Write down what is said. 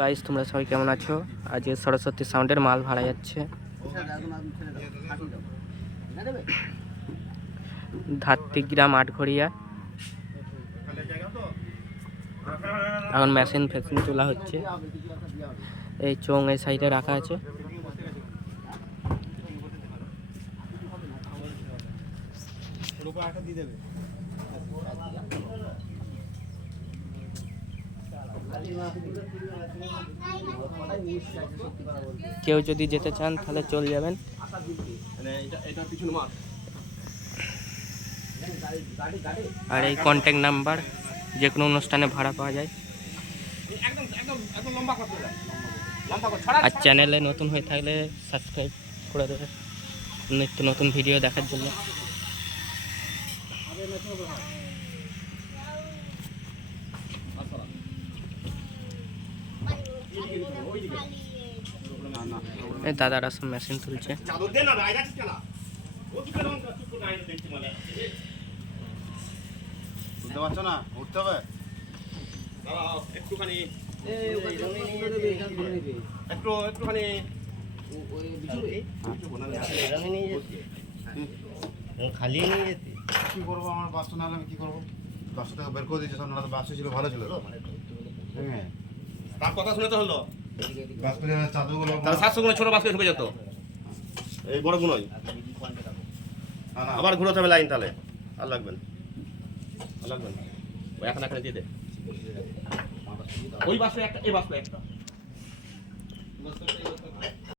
Guys, তোমরা সবাই কেমন আছো? আজকে সরস্বতী সাউন্ডের মাল ভাড়া যাচ্ছে ধাত্রীগ্রাম আটঘরিয়া। এখন মেশিন তোলা হচ্ছে। এই চোং এই সাইডে রাখা আছে। কেউ যদি যেতে চান তাহলে চলে যাবেন। আর এই কন্ট্যাক্ট নাম্বার, যে কোনো অনুষ্ঠানে ভাড়া পাওয়া যায়। আর চ্যানেলে নতুন হয়ে থাকলে সাবস্ক্রাইব করে দেবে নিত্য নতুন ভিডিও দেখার জন্য। এই দাদারা সব মেশিন তুলছে। খালি কি করবো? আমার বাস না হলে আমি কি করবো? বাস থেকে বের করে দিয়েছে, সামনে বাস ছিল, ভালো ছিল। হ্যাঁ, তার কথা শুনে তো হলো। বাস করে চাদুগুলো তাহলে 700 গুলো ছোট বাসকে ঢুকে যেত, এই বড় গুলোই। আবার ঘুরোতে হবে লাইন, তাহলে আর লাগবেন ওই এখন দিয়ে দে। ওই বাসে একটা, এই বাসে একটা।